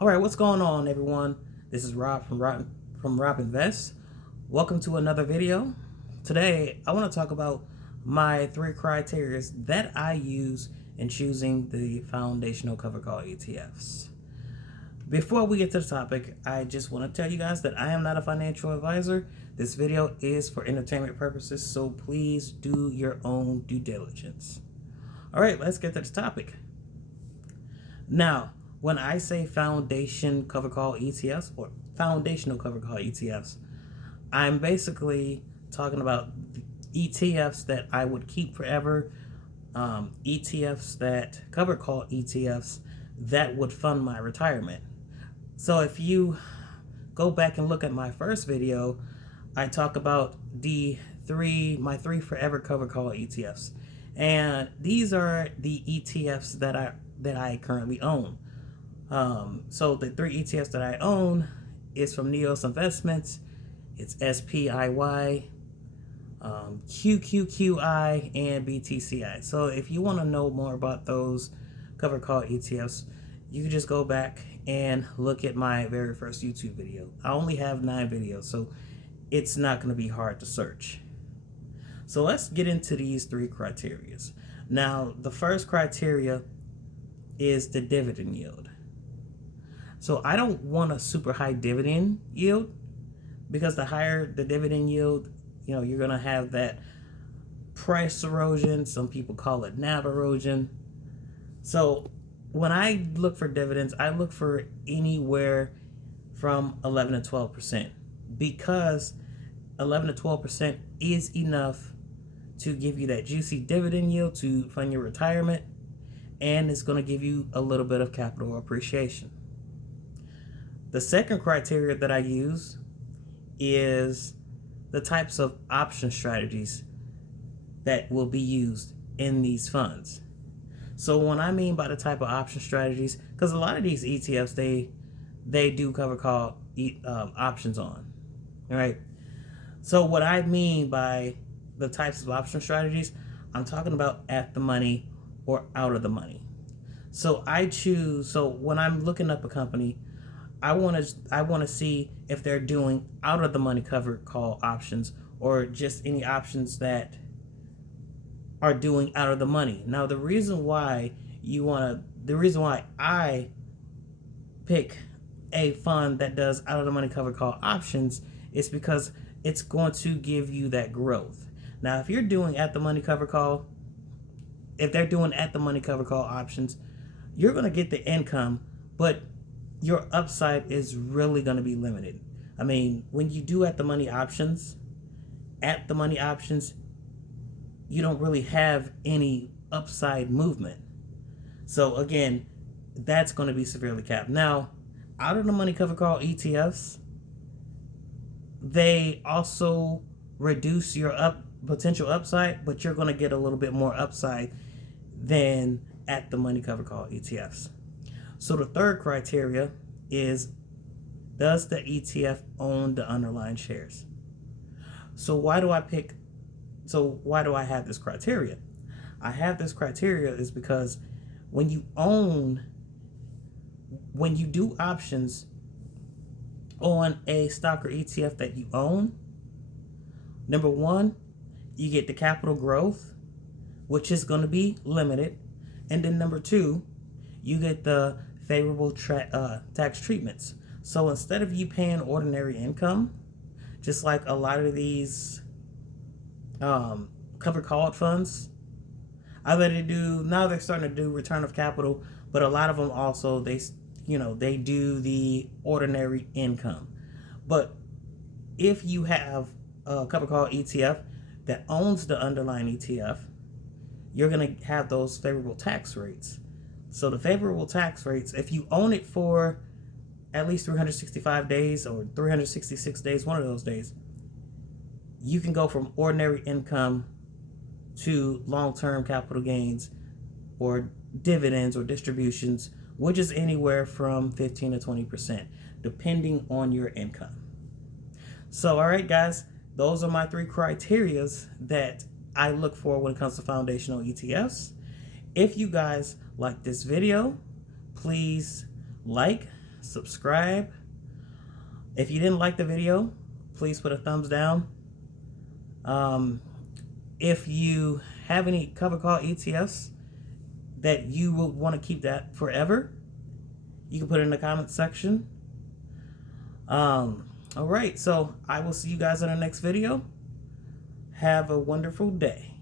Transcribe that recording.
All right, what's going on, everyone? This is Rob from Rob Invest. Welcome to another video. Today, I want to talk about my 3 criteria that I use in choosing the foundational cover call ETFs. Before we get to the topic, I just want to tell you guys that I am not a financial advisor. This video is for entertainment purposes, so please do your own due diligence. All right, let's get to the topic. Now, when I say foundation cover call ETFs or foundational cover call ETFs, I'm basically talking about ETFs that I would keep forever, ETFs that cover call ETFs that would fund my retirement. So if you go back and look at my first video, I talk about my three forever cover call ETFs, and these are the ETFs that I currently own. So the 3 ETFs that I own is from Neos Investments. It's SPIY, QQQI, and BTCI. So if you want to know more about those cover call ETFs, you can just go back and look at my very first YouTube video. I only have 9 videos, so it's not going to be hard to search. So let's get into these 3 criteria. Now, the first criteria is the dividend yield. So I don't want a super high dividend yield, because the higher the dividend yield, you're going to have that price erosion. Some people call it NAV erosion. So when I look for dividends, I look for anywhere from 11 to 12%, because 11 to 12% is enough to give you that juicy dividend yield to fund your retirement, and it's going to give you a little bit of capital appreciation. The second criteria that I use is the types of option strategies that will be used in these funds. So what I mean by the type of option strategies, because a lot of these ETFs, they do cover call options on, all right? So what I mean by the types of option strategies, I'm talking about at the money or out of the money. So when I'm looking up a company, I want to see if they're doing out of the money cover call options, or just any options that are doing out of the money. Now, the reason why I pick a fund that does out of the money cover call options is because it's going to give you that growth. Now, if you're doing at the money cover call, if they're doing at the money cover call options, you're going to get the income, but your upside is really going to be limited. I mean, when you do at the money options, you don't really have any upside movement. So again, that's going to be severely capped. Now, out of the money cover call ETFs, they also reduce your potential upside, but you're going to get a little bit more upside than at the money cover call ETFs. So the third criteria is, does the ETF own the underlying shares? So why do I have this criteria? I have this criteria is because when you do options on a stock or ETF that you own, number one, you get the capital growth, which is going to be limited. And then number two, you get the favorable tax treatments. So instead of you paying ordinary income, just like a lot of these cover called funds, now they're starting to do return of capital, but a lot of them also, they do the ordinary income. But if you have a cover called ETF that owns the underlying ETF, you're going to have those favorable tax rates. So the favorable tax rates, if you own it for at least 365 days or 366 days, one of those days, you can go from ordinary income to long-term capital gains or dividends or distributions, which is anywhere from 15 to 20%, depending on your income. So, all right, guys, those are my 3 criterias that I look for when it comes to foundational ETFs. If you guys like this video, please like, subscribe. If you didn't like the video, please put a thumbs down. If you have any cover call ETFs that you would want to keep that forever, you can put it in the comment section. All right, so I will see you guys in the next video. Have a wonderful day.